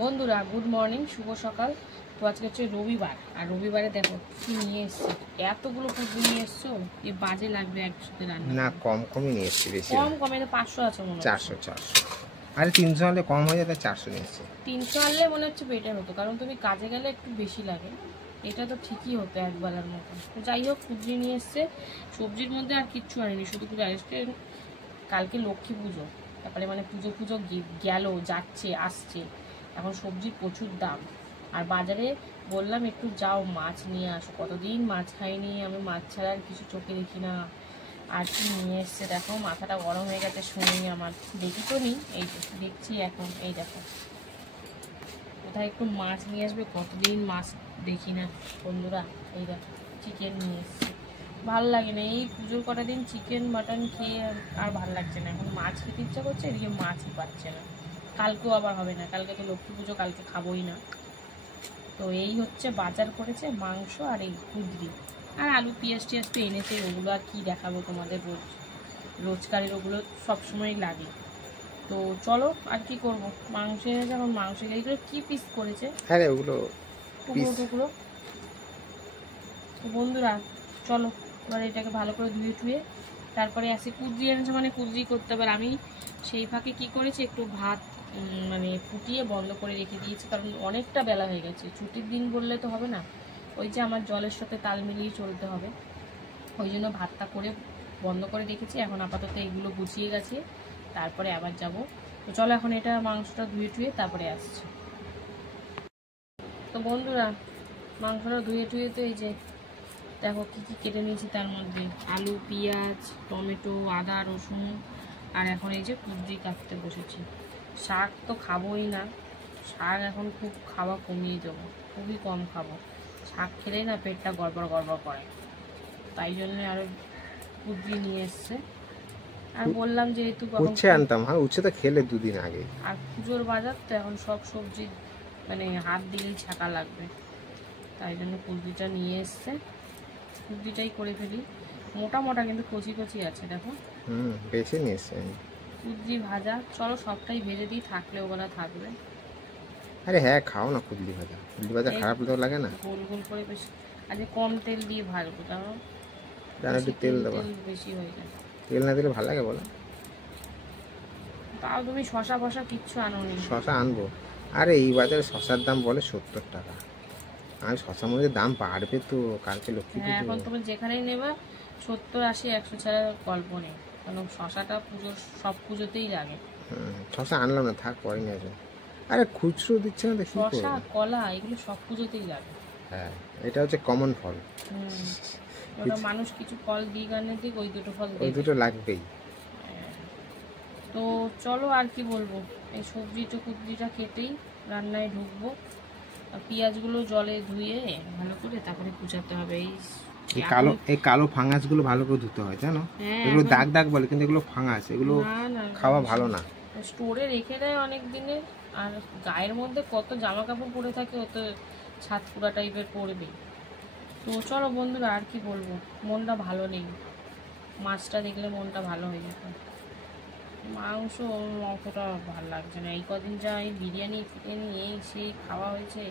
বন্ধুরা good morning, শুভ সকাল। তো আজকে হচ্ছে রবিবার, আর রবিবারে দেখো কি নিয়ে এসছে, এতগুলো কুদরি নিয়ে এসছো। এ বাজে লাগবে একসাথে রান্না না, কম কমই নিয়ে এসছি, বেশি কম কমে তো 500 আছে মনে হচ্ছে। 400 আরে 300 হলে কম হয়ে যাবে, 400 নিয়ে এসছি। 300 আনলে মনে হচ্ছে বেটার হতো, কারণ তুমি কাজে গেলে একটু বেশি লাগে। এটা তো ঠিকই হতো একবেলার মতো। তো যাই হোক, কুদরি নিয়ে এসছে। সবজির মধ্যে আর কিচ্ছু আনেনি, শুধু আজকে কালকে লক্ষ্মী পুজো, তারপরে মানে পুজো পুজো গেল, যাচ্ছে আসছে, এখন সবজির প্রচুর দাম। আর বাজারে বললাম একটু যাও মাছ নিয়ে আসো, কতদিন মাছ খাইনি আমি, মাছ ছাড়া আর কিছু চোখে দেখি না। আর কি নিয়ে এসছে দেখো, মাথাটা গরম হয়ে গেছে শুনেই আমার। দেখি তো নি, এই দেখছি এখন, এই দেখো কোথায় একটু মাছ নিয়ে আসবে, কতদিন মাছ দেখি না বন্ধুরা। এই দেখো চিকেন নিয়ে এসছে, ভাল লাগে না এই পুজোর কটা দিন চিকেন মাটন খেয়ে, আর ভাল লাগছে না। এখন মাছ খেতে ইচ্ছা করছে, এদিকে মাছই পাচ্ছে না। কালকেও আবার হবে না, কালকে তো লক্ষ্মী পুজো, কালকে খাবোই না। তো এই হচ্ছে বাজার করেছে, মাংস আর এই কুদরি আর আলু পেঁয়াজ টিয়াজ তো এনেছে। ওগুলো আর কি দেখাবো তোমাদের, রোজকারের ওগুলো সবসময় লাগে। তো চলো আর কি করবো, মাংস এনেছে, এখন মাংস এইগুলো কি পিস করেছে, আরে ওগুলো টুকরো টুকরো। তো বন্ধুরা চলো এবার এটাকে ভালো করে ধুয়ে টুয়ে তারপরে আসি। কুদরি এনেছে মানে কুদরি করতে হবে। আমি সেই ফাঁকে কি করেছি, একটু ভাত মানে ফুটিয়ে বন্ধ করে রেখে দিয়েছি, কারণ অনেকটা বেলা হয়ে গেছে। ছুটির দিন বললে তো হবে না, ওই যে আমার জলের সাথে তাল মিলিয়ে চলতে হবে, ওই জন্য ভাতটা করে বন্ধ করে রেখেছি। এখন আপাতত এগুলো গুছিয়ে গেছে, তারপরে আবার যাব। তো চলো এখন এটা মাংসটা ধুয়ে টুয়ে তারপরে আসছি। তো বন্ধুরা মাংসটা ধুয়ে টুয়ে তো এই যে দেখো কী কী কেটে নিয়েছি, তার মধ্যে আলু পেঁয়াজ টমেটো আদা রসুন, আর এখন এই যে কুদরি কাটতে বসেছি। শাক তো খাবোই না, শাক এখন খুব খাওয়া কমিয়ে দেবো, খুবই কম খাবো। শাক খেলেই না পেটটা গড়বড় গড়বড় করে, তাই জন্য আরও কুদরি নিয়ে এসছে। আর বললাম যেহেতু উচ্ছে আনতাম, হ্যাঁ উচ্ছে তো খেলে দুদিন আগে। আর পুজোর বাজার তো এখন সব সবজি মানে হাত দিলেই ছাকা লাগবে, তাই জন্য কুদরিটা নিয়ে এসছে। কুদরিটাই করে ফেলি, মোটা মোটা কিন্তু কচি কচি আছে দেখো। বেশি নিয়ে এসছি। কুদরি ভাজা, চলো সবটাই ভেজে দিই, থাকলে ওগুলা থাকবে। আরে হ্যাঁ, খাও না কুদলি ভাজা, কুদলি ভাজা খারাপ তো লাগে না। গোল গোল করে বেশ, আজকে কম তেল দিয়ে ভাজবো, তাও একটু তেল দেবো, বেশি হয়ে যায়। তেল না দিলে ভালো লাগে বলো? তাও তুমি শশা ফশা কিচ্ছু আনোনি? শশা আনবো, আরে এই বাজারে শশার দাম বলে 70 টাকা। আর শশা মধ্যে দাম বাড়বে তো, কালকে লক্ষ্মী পুজো। এখন তুমি যেখানেই নেবা 70 80 100 ছাড়া গল্প নেই, কারণ শশাটা পুজোর সব পুজোতেই লাগে। শশা আনলাম না, থাক পরে নিয়ে আসবো। আরে খুচরো দিচ্ছে না, দেখি শশা কলা এগুলো সব পুজোতেই লাগে। হ্যাঁ, এটা হচ্ছে কমন ফল। ওটা মানুষ কিছু ফল দিই গানে দিক, ওই দুটো ফল ওই দুটো লাগবেই। তো চলো আর কি বলবো, এই সবজিটা কুদরিটা কেটেই রান্নায় ঢুকবো। পেঁয়াজগুলো জলে ধুয়ে ভালো করে তারপরে কুচাতে হবে। এই কালো ফাঙ্গাসগুলো ভালো করে ধুতে হয়, জানো? এগুলো দাগ দাগ বলে, কিন্তু এগুলো ফাঙ্গাস, এগুলো খাওয়া ভালো না। স্টোরে রেখে দেয় অনেক দিনের, আর গায়ের মধ্যে কত জামা কাপড় পরে থাকে, ও তো ছাতপুরা টাইপের পরবেই। তো চলো বন্ধুরা আর কি বলবো, মনটা ভালো নেই, মাছটা দেখলে মনটা ভালো হয়ে যেত। মাংস অতটা ভালো লাগছে না, এই কদিন যা এই বিরিয়ানি ফিরিয়ানি এই সেই খাওয়া হয়েছে,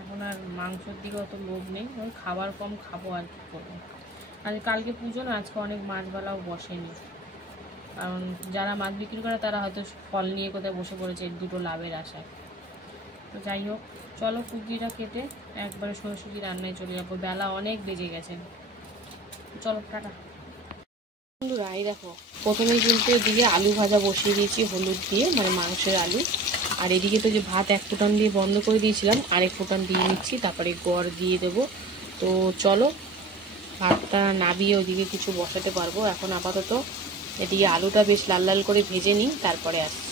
এখন আর মাংসের দিকে অত লোভ নেই। ওই খাবার কম খাবো, আর কি করবো। আর কালকে পুজো না, আজকে অনেক মাছবালাও বসেনি, কারণ যারা মাছ বিক্রি করে তারা হয়তো ফল নিয়ে কোথায় বসে পড়েছে দুটো লাভের আশায়। তো যাই হোক চলো কুদরিটা কেটে একবারে সরাসরি রান্নায় চলে যাবো, বেলা অনেক বেজে গেছে। চলো টাটা। বন্ধুরা এই দেখো, প্রথমেই কিন্তু এদিকে আলু ভাজা বসিয়ে দিয়েছি হলুদ দিয়ে, মানে মাংসের আলু। আর এদিকে তো যে ভাত 1 ফোঁটান দিয়ে বন্ধ করে দিয়েছিলাম, আরেক ফোঁটান দিয়ে নিচ্ছি, তারপরে গড় দিয়ে দেবো। তো চলো ভাতটা নাবিয়ে ওদিকে কিছু বসাতে পারবো। এখন আপাতত এদিকে আলুটা বেশ লাল লাল করে ভেজে নিই, তারপরে আসছি।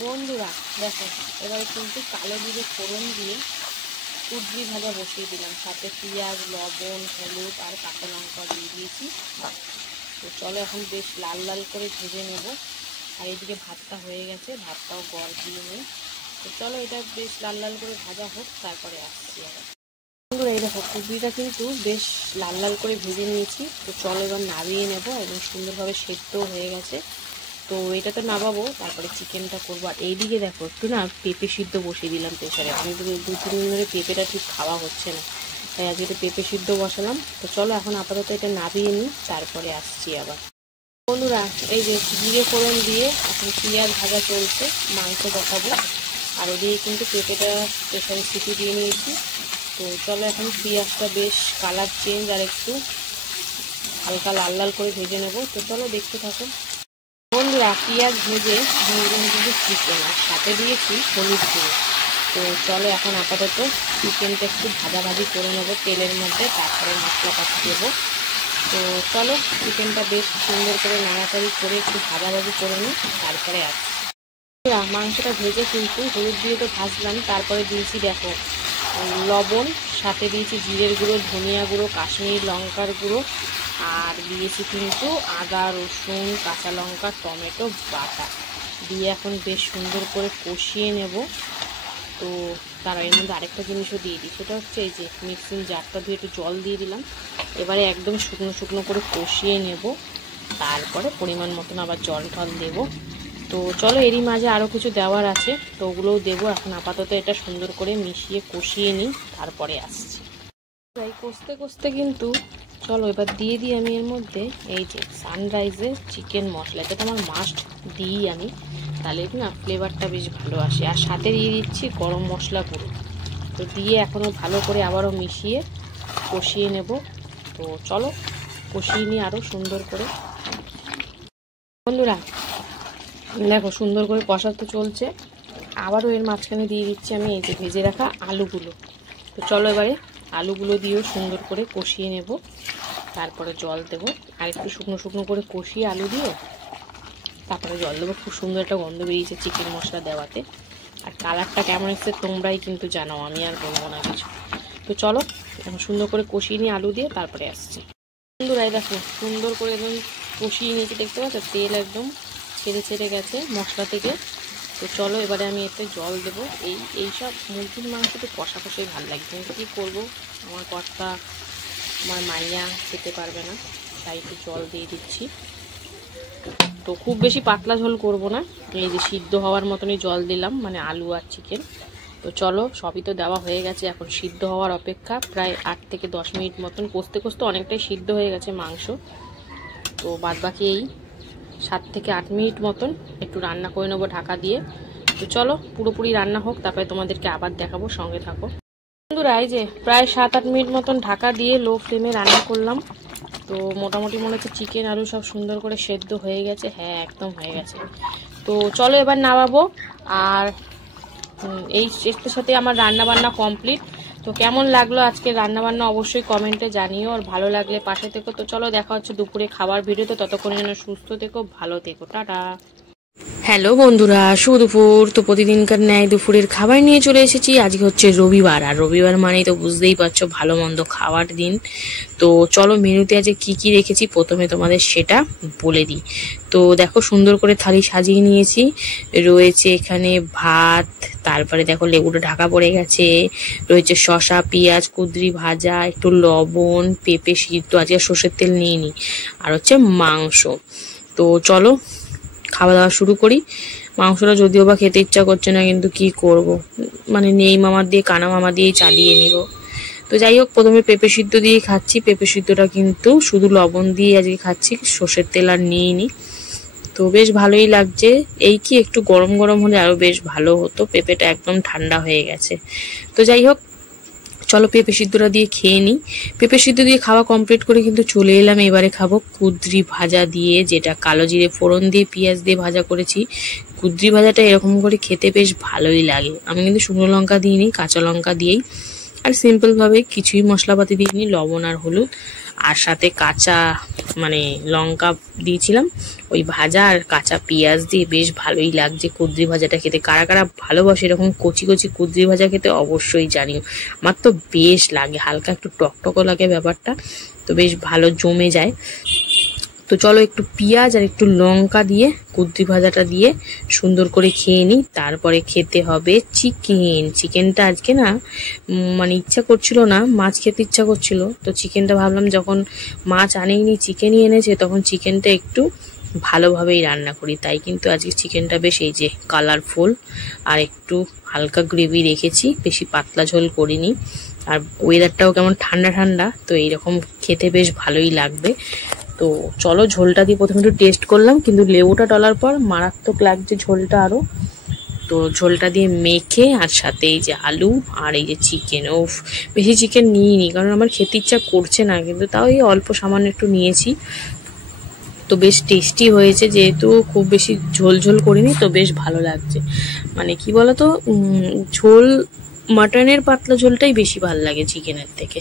বন্ধুরা দেখো, এবার কিন্তু কালো জিরে ফোড়ন দিয়ে কুদরি ভাজা বসিয়ে দিলাম, সাথে পেঁয়াজ লবণ হলুদ আর কাঁচা লঙ্কা দিয়ে দিয়েছি। তো চলো এখন বেশ লাল লাল করে ভেজে নেব। আর এদিকে ভাতটা হয়ে গেছে, ভাতটাও গড় দিয়ে নিই। তো চলো এটা বেশ লাল লাল করে ভাজা হোক, তারপরে আসছি আবার। বন্ধুরা এই দেখো কুদরিটা কিন্তু বেশ লাল লাল করে ভেজে নিয়েছি। তো চলো এবার নামিয়ে নেব, এবং সুন্দরভাবে সেদ্ধ হয়ে গেছে। তো এটা তো নামাবো, তারপরে চিকেনটা করবো। আর এইদিকে দেখো একটু না পেঁপে সিদ্ধ বসিয়ে দিলাম প্রেসারে। আমি তো 2-3 দিন ধরে পেঁপেটা ঠিক খাওয়া হচ্ছে না, তাই আজকে একটু পেঁপে সিদ্ধ বসালাম। তো চলো এখন আপাতত এটা নামিয়ে নিই, তারপরে আসছি আবার। বন্ধুরা এই যে জিরে ফোড়ন দিয়ে এখন পেঁয়াজ ভাজা চলছে, মাংস দেখাবো। আর ওদিকে কিন্তু পেঁপেটা প্রেসারে সিটি দিয়ে নিয়েছি। তো চলো এখন পেঁয়াজটা বেশ কালার চেঞ্জ আর একটু হালকা লাল লাল করে ভেজে নেব। তো চলো দেখতে থাকো বন্ধুরা। পেঁয়াজ ভেজে দিয়ে কিন্তু চিকেন, আর সাথে দিয়েছি হলুদ গুঁড়ো। তো চলো এখন আপাতত চিকেনটা একটু ভাজাভাজি করে নেবো তেলের মধ্যে, তারপরে মশলাপাতি দেবো। তো চলো চিকেনটা বেশ সুন্দর করে নাড়াচাড়ি করে একটু ভাজাভাজি করে নিই, তারপরে আসছি। মাংসটা ভেজে কিন্তু হলুদ দিয়ে তো ভাজলাম, তারপরে দিয়েছি দেখো লবণ, সাথে দিয়েছি জিরের গুঁড়ো, ধনিয়া গুঁড়ো, কাশ্মীরি লঙ্কার গুঁড়ো, আর দিয়েছি কিন্তু আদা রসুন কাঁচা লঙ্কা টমেটো বাটা দিয়ে এখন বেশ সুন্দর করে কষিয়ে নেব। তো তারা এর মধ্যে আরেকটা জিনিসও দিয়ে দিই, সেটা হচ্ছে এই যে মিক্সিং জারটা দিয়ে একটু জল দিয়ে দিলাম। এবারে একদম শুকনো শুকনো করে কষিয়ে নেব, তারপরে পরিমাণ মতন আবার জল টল দেবো। তো চলো এরই মাঝে আরও কিছু দেওয়ার আছে, তো ওগুলোও দেবো। এখন আপাতত এটা সুন্দর করে মিশিয়ে কষিয়ে নিই, তারপরে আসছি। তাই কষতে কষতে কিন্তু চলো এবার দিয়ে দিই আমি এর মধ্যে এই যে সানরাইজের চিকেন মশলা। এটা তো আমার মাস্ট দিই আমি, তাহলে না ফ্লেভারটা বেশ ভালো আসে। আর সাথে দিয়ে দিচ্ছি গরম মশলা গুঁড়ো। তো দিয়ে এখনও ভালো করে আবারও মিশিয়ে কষিয়ে নেব। তো চলো কষিয়ে নিই আরও সুন্দর করে। বন্ধুরা দেখো সুন্দর করে কষাতে চলছে, আবারও এর মাঝখানে দিয়ে দিচ্ছি আমি এই যে ভেজে রাখা আলুগুলো। তো চলো এবারে আলুগুলো দিয়েও সুন্দর করে কষিয়ে নেব, তারপরে জল দেবো। আর একটু শুকনো শুকনো করে কষিয়ে আলু দিয়ে তারপরে জল দেবো। খুব সুন্দর একটা গন্ধ বেরিয়েছে চিকেন মশলা দেওয়াতে, আর কালারটা কেমন এসছে তোমরাই কিন্তু জানাও, আমি আর বলবো না কিছু। তো চলো এখন সুন্দর করে কষিয়ে নিই আলু দিয়ে, তারপরে আসছি। বন্ধুরাই দেখো সুন্দর করে একদম কষিয়ে নিয়েছি, দেখতে পাচ্ছ তেল একদম ছেড়ে ছেড়ে গেছে মশলা থেকে। তো চলো এবারে আমি এতে জল দেবো। এইসব মুরগির মাংস তো কষা কষাই ভালো লাগে, কিন্তু কী করবো আমার কর্তা আমার মাইয়া খেতে পারবে না, তাই একটু জল দিয়ে দিচ্ছি। তো খুব বেশি পাতলা ঝোল করব না, এই যে সিদ্ধ হওয়ার মতনই জল দিলাম, মানে আলু আর চিকেন। তো চলো সবই তো দেওয়া হয়ে গেছে, এখন সিদ্ধ হওয়ার অপেক্ষা। প্রায় 8 থেকে 10 মিনিট মতন কষতে কষতে অনেকটাই সিদ্ধ হয়ে গেছে মাংস। তো বাদবাকি এই 7 থেকে 8 মিনিট মতন একটু রান্না করে নেবো ঢাকা দিয়ে। তো চলো পুরোপুরি রান্না হোক, তারপরে তোমাদেরকে আবার দেখাবো, সঙ্গে থাকো। বন্ধুরা এই যে প্রায় 7-8 মিনিট মতন ঢাকা দিয়ে লো ফ্লেমে রান্না করলাম। তো মোটামুটি মনে হচ্ছে চিকেন আলু সব সুন্দর করে সেদ্ধ হয়ে গেছে, হ্যাঁ একদম হয়ে গেছে। তো চলো এবার নামাবো। আর এই এর সাথে আমার রান্না বান্না কমপ্লিট। তো কেমন লাগলো আজকে রান্না বান্না অবশ্যই কমেন্টে জানিও, আর ভালো লাগলে পাশে থেকো। তো চলো দেখা হচ্ছে দুপুরে খাবার ভিডিওতে, ততক্ষণের জন্য সুস্থ থেকো, ভালো থেকো, টাটা। হ্যালো বন্ধুরা, শুভ দুপুর। তো প্রতিদিনকার ন্যায় দুপুরের খাবার নিয়ে চলে এসেছি। আজকে হচ্ছে রবিবার, আর রবিবার মানেই তো বুঝতেই পারছো ভালো মন্দ খাওয়ার দিন। তো চলো মেনুতে আজকে কি কি রেখেছি প্রথমে তোমাদের সেটা বলে দিই। তো দেখো সুন্দর করে থালি সাজিয়ে নিয়েছি, রয়েছে এখানে ভাত, তারপরে দেখো লেবুটা ঢাকা পড়ে গেছে, রয়েছে শসা পেঁয়াজ কুঁদরি ভাজা, একটু লবণ, পেঁপে সিদ্ধ, আজকে সর্ষের তেল নিয়ে নিই, আর হচ্ছে মাংস। তো চলো খাওয়া দাওয়া শুরু করি। মাংসটা যদিও বা খেতে ইচ্ছা করছে না, কিন্তু কি করব, মানে নেই মামার দিয়ে কানা মামা দিয়েই চালিয়ে নিব। তো যাই হোক প্রথমে পেঁপে সিদ্ধ দিয়েই খাচ্ছি। পেঁপে সিদ্ধটা কিন্তু শুধু লবণ দিয়ে আজকে খাচ্ছি, সর্ষের তেল আর নিইনি। তো বেশ ভালোই লাগছে, এই কি একটু গরম গরম হলে আরো বেশ ভালো হতো, পেঁপেটা একদম ঠান্ডা হয়ে গেছে। তো যাই হোক চলো পেঁপে সিদ্ধটা দিয়ে খেয়ে নিই। পেঁপে সিদ্ধ দিয়ে খাওয়া কমপ্লিট করে কিন্তু চলে এলাম এবারে খাবো কুঁদরি ভাজা দিয়ে, যেটা কালো জিরে ফোড়ন দিয়ে পেঁয়াজ দিয়ে ভাজা করেছি। কুঁদরি ভাজাটা এরকম করে খেতে বেশ ভালোই লাগে। আমি কিন্তু শুকনো লঙ্কা দিইনি, কাঁচা লঙ্কা দিয়েই, আর সিম্পল ভাবে কিছুই মশলাপাতি দিইনি, লবণ আর হলুদ, আর সাথে কাঁচা মানে লঙ্কা দিয়েছিলাম ওই ভাজা, আর কাঁচা পেঁয়াজ দিয়ে বেশ ভালোই লাগছে কুঁদরি ভাজাটা খেতে। কারা কারা ভালোবাসে এরকম কচি কচি কুঁদরি ভাজা খেতে অবশ্যই জানিও। আমার তো বেশ লাগে, হালকা একটু টকটকও লাগে ব্যাপারটা, তো বেশ ভালো জমে যায়। তো চলো একটু পেঁয়াজ আর একটু লঙ্কা দিয়ে কুঁদরি ভাজাটা দিয়ে সুন্দর করে খেয়ে নিই, তারপরে খেতে হবে চিকেন। চিকেনটা আজকে না মানে ইচ্ছা করছিল না, মাছ খেতে ইচ্ছা করছিল। তো চিকেনটা ভাবলাম যখন মাছ আনেইনি চিকেনই এনেছে, তখন চিকেনটা একটু ভালোভাবেই রান্না করি, তাই কিন্তু আজকে চিকেনটা বেশ এই যে কালারফুল আর একটু হালকা গ্রেভি রেখেছি, বেশি পাতলা ঝোল করিনি। আর ওয়েদারটাও কেমন ঠান্ডা ঠান্ডা, তো এইরকম খেতে বেশ ভালোই লাগবে। তো চলো ঝোলটা দিয়ে প্রথমে একটু টেস্ট করলাম, কিন্তু লেবুটা ডলার পর মারাত্মক লাগছে ঝোলটা আরও। তো ঝোলটা দিয়ে মেখে আর সাথে এই যে আলু আর এই যে চিকেন, ওফ বেশি চিকেন নিইনি কারণ আমার খেতে ইচ্ছা করছে না, কিন্তু তাও এই অল্প সামান্য একটু নিয়েছি। তো বেশ টেস্টি হয়েছে, যেহেতু খুব বেশি ঝোল ঝোল করিনি, তো বেশ ভালো লাগছে। মানে কি বলতো, ঝোল মাটনের পাতলা ঝোলটাই বেশি ভালো লাগে চিকেনের থেকে,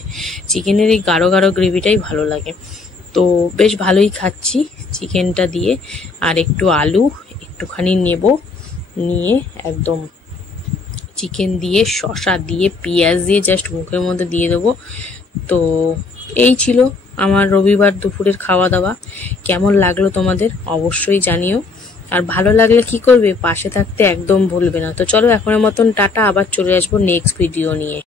চিকেনের এই গাঢ় গাঢ় গ্রেভিটাই ভালো লাগে। তো বেশ ভালোই খাচ্ছি চিকেনটা দিয়ে, আর একটু আলু একটুখানি নেব, নিয়ে একদম চিকেন দিয়ে শসা দিয়ে পেঁয়াজ দিয়ে জাস্ট মুখের মধ্যে দিয়ে দেবো। তো এই ছিল আমার রবিবার দুপুরের খাওয়া দাওয়া। কেমন লাগলো তোমাদের অবশ্যই জানিও, আর ভালো লাগলে কি করবে, পাশে থাকতে একদম ভুলবে না। তো চলো এখনের মতন টাটা, আবার চলে আসবো নেক্সট ভিডিও নিয়ে।